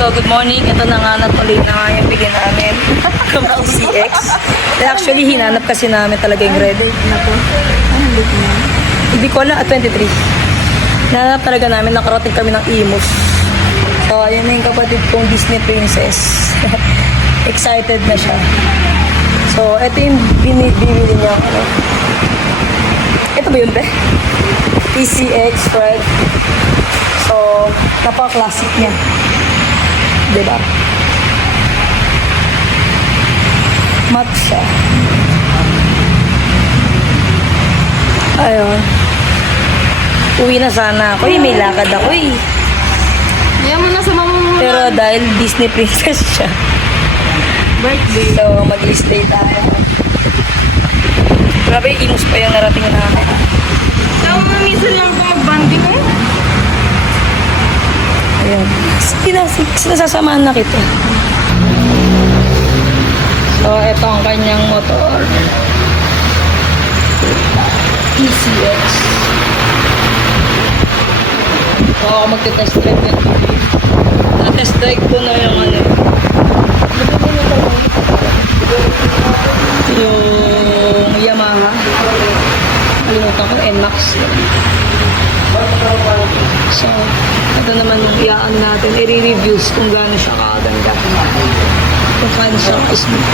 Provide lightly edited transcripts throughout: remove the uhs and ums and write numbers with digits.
So, good morning. Ito na nga, natuloy na nga yung bigyan namin. PCX. Actually, hinanap kasi namin talaga yung red. Hindi ko alam, 23. Hinanap talaga namin, nakarating kami ng Imus. So, ayan na yung kapatid kong Disney Princess. Excited na siya. So, ito yung bibili niya. Ano? Ito ba yun, be? PCX, right? So, napaka-classic niya. Diba? Matte siya. Ayun. Uwi na sana ako. May lakad ako eh. Ayaw mo na sa mama mo. Pero dahil Disney Princess siya. Birthday. So, mag-stay tayo. Grabe, imus pa yung narating namin. Ayaw mo minsan lang ito mag-banding ko. Ayan. Sinasasamahan na kita. So, ito ang kanyang motor. PCX. So, ako magte-test drive yan. Na-test drive ko na yung ano. Yung Yamaha. Kalimutan ko, NMAX. So, ito naman yung iyaan natin. I-reviews kung gaano siya kaganda. Kung gaano siya ka-smooth.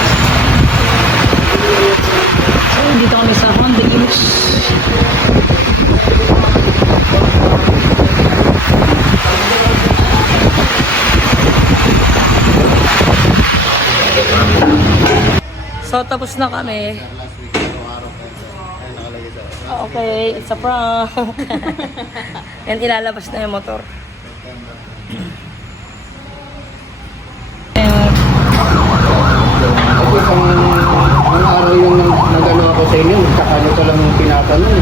So, dito kami sa Honda Imus. So, tapos na kami. Okay, it's a prank. Yan, ilalabas na yung motor. Ayan. Kasi ang araw yung nag-ano ako sa inyo, kakano ko lang yung pinatanong.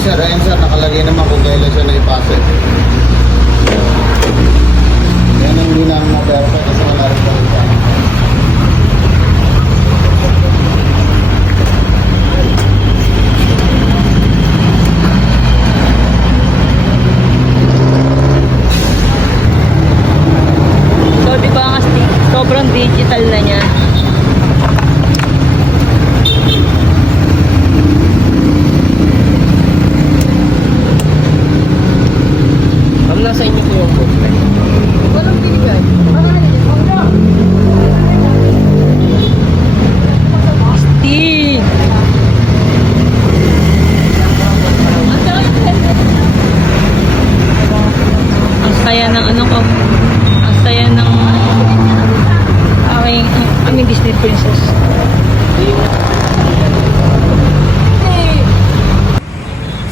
Sir, ayun sir, nakalagay naman kung kailan siya naipasa. Yan ang hindi namin ma-verify kasi wala rin pa rin sa akin. So, di ba nga sobrang digital na niya. Ma'am, nasa inyo po yung book. Walang binigay. Astig! Ang saya ng ano ko. Ang saya ng aming Disney Princess.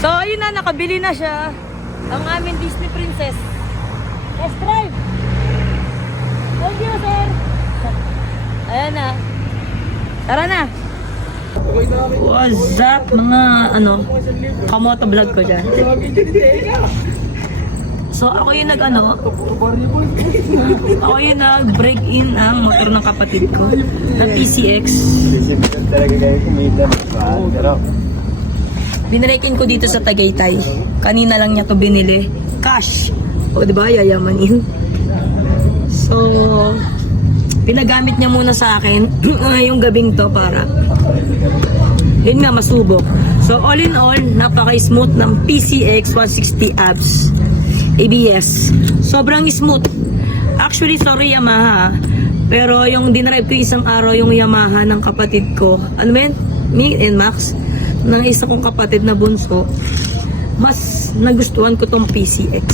So, ayun na, nakabili na siya. Ang aming Disney Princess. Let's drive! Thank you, sir! Ayan na. Tara na! What's up, mga kamoto vlog ko dyan. So, ako yung ako yung nag-break in ang motor ng kapatid ko, ng PCX. Talaga kayo kumita. Pero, Binrekin ko dito sa Tagaytay. Kanina lang niya to binili. Cash. O, diba? Yayamanin. So, pinagamit niya muna sa akin yung gabing to para yun nga, masubok. So, all in all, napaka-smooth ng PCX 160 ABS. ABS. Sobrang smooth. Actually, sorry Yamaha. Pero yung dinrive ko isang araw yung Yamaha ng kapatid ko. Ano ba yun? Me and Max. Ng isa kong kapatid na bunso. Mas nagustuhan ko tong PCX.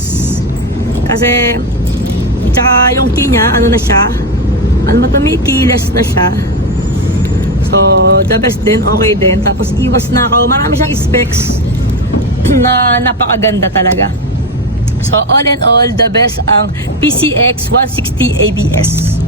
Kasi, tsaka yung key niya, ano na siya? Ano ba ito? May keyless na siya. So, the best din, okay din. Tapos, iwas na ako. Marami siyang specs na napakaganda talaga. So, all in all, the best ang PCX 160 ABS.